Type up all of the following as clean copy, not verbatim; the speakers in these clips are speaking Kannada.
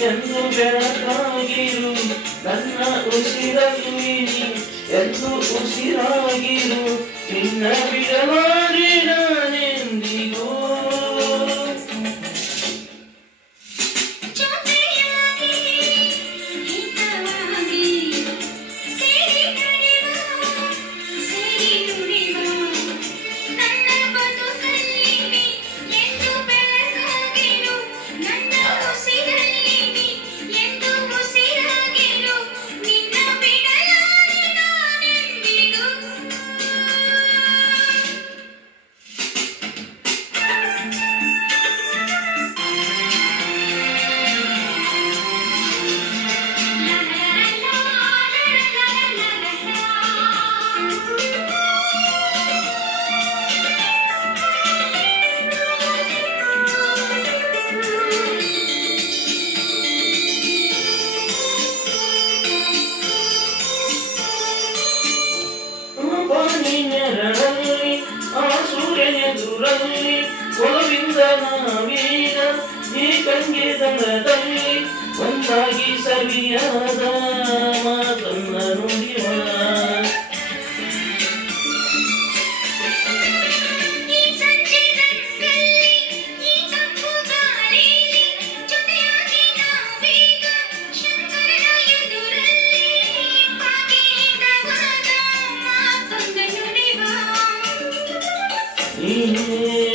ಎಂದು ಬೆಳಕಾಗಿರು ನನ್ನ ಉಸಿರಲ್ಲಿ ಎಂದು ಉಸಿರಾಗಿರು ನಿನ್ನ ಬಿಡಲಾರೆ ನಾನೆಂದಿಗೂ ನೆರಳಲ್ಲಿ ಆ ಸೂರ್ಯನ ದುರಲ್ಲಿ ಗೋವಿಂದ ನಾವೀಗ ಈ ಕಂಗೆ ದಂಡದಲ್ಲಿ ಒಂದಾಗಿ ಸವಿಯಾದ ಮಾತನ್ನ ನುಡಿವ ನೀನೇ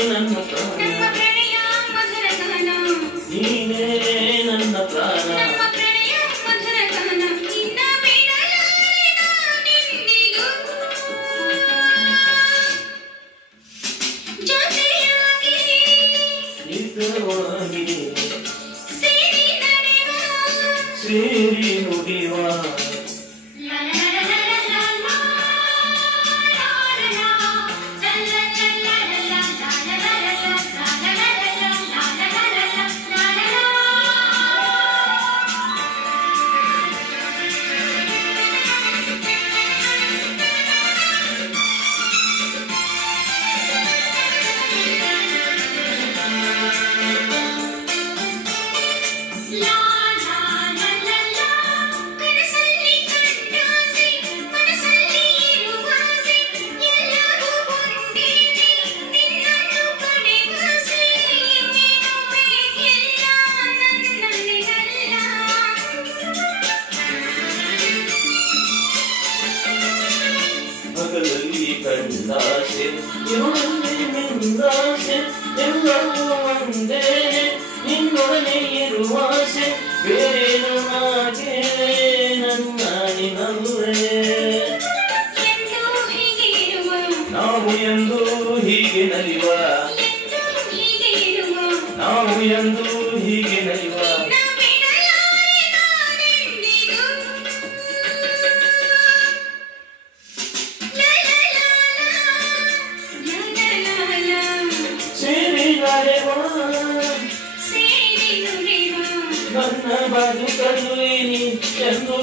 ನನ್ನ ಪ್ರಾಣ ನೀನೇ ನನ್ನ ಪ್ರಾಣ ನಿಜವಾಗಿ ಸೇರಿ ನುಡಿವ ಮಗಳಲ್ಲಿ ಕಂಡಾಸೆ ಇವರಲ್ಲಿ ಮಿಂದಾಸೆ ಎಲ್ಲವೂ ಒಂದೇನೆ ನಿನ್ನೊಡನೆ ಇರುವಾಸೆ ಬೇರೇನು ಹಾಗೆ ನನ್ನ ನಿನರುವೆ ನಾವು ಎಂದು ಹೀಗೆ ನಲಿವ ನಾವು ಎಂದು ಹೀಗೆ ನಲಿವ ನನ್ನ ಬದುಕಲು ಎಂದು